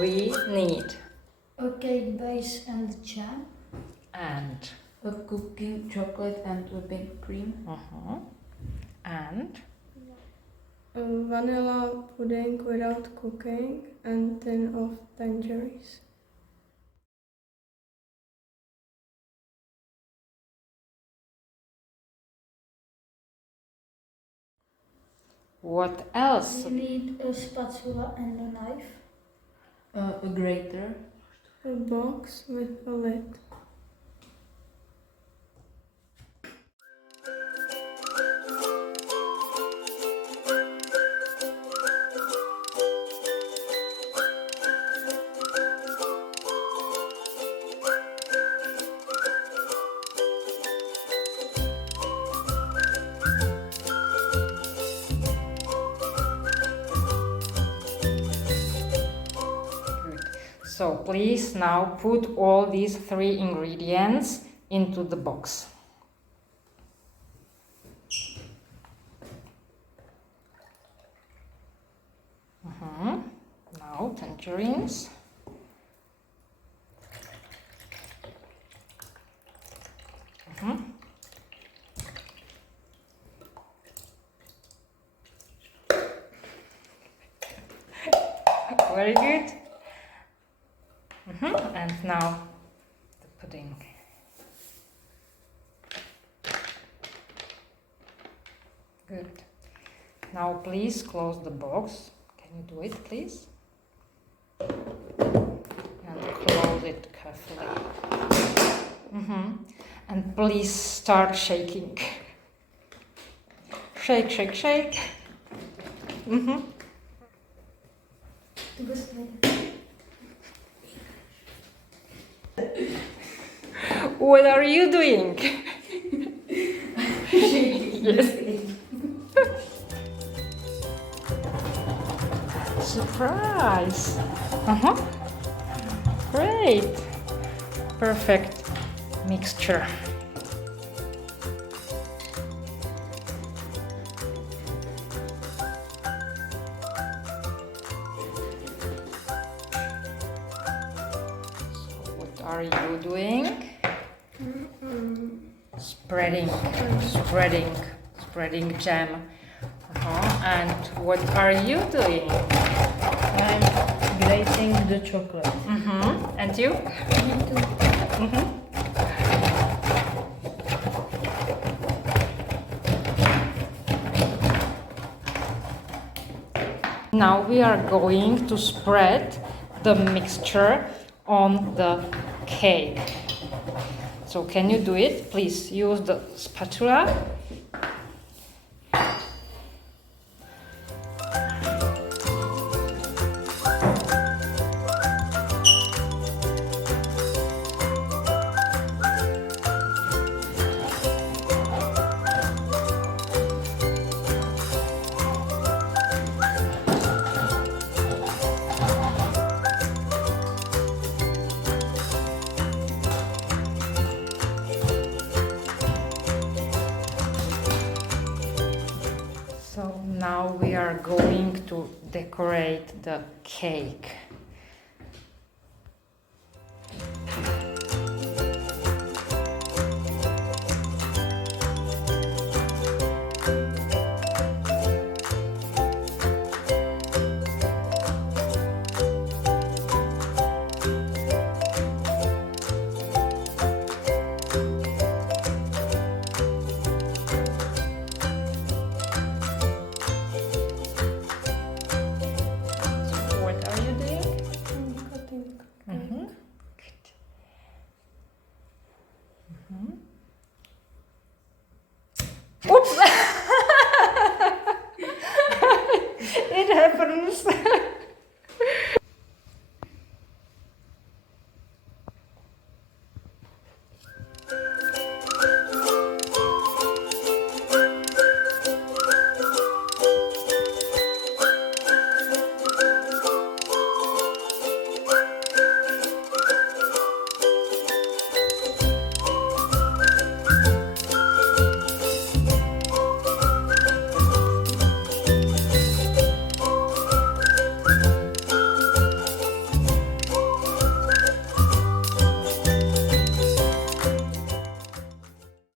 we need a cake base and jam, and A cooking chocolate and whipping cream. and A vanilla pudding without cooking and tin of tangerines. what else? you need a spatula and a knife, A grater. A box with a lid. Good. So please now put all these 3 ingredients into the box. Now tangerines. Very good. And now the pudding. Good. Now please close the box. Can you do it, please? And close it carefully. And please start shaking. Shake, shake, shake. What are you doing? Yes. Surprise! Great! Perfect mixture. So what are you doing? Spreading jam. And what are you doing? I'm grating the chocolate. And you? Now we are going to spread the mixture on the cake. So can you do it? Please use the spatula. So now we are going to decorate the cake.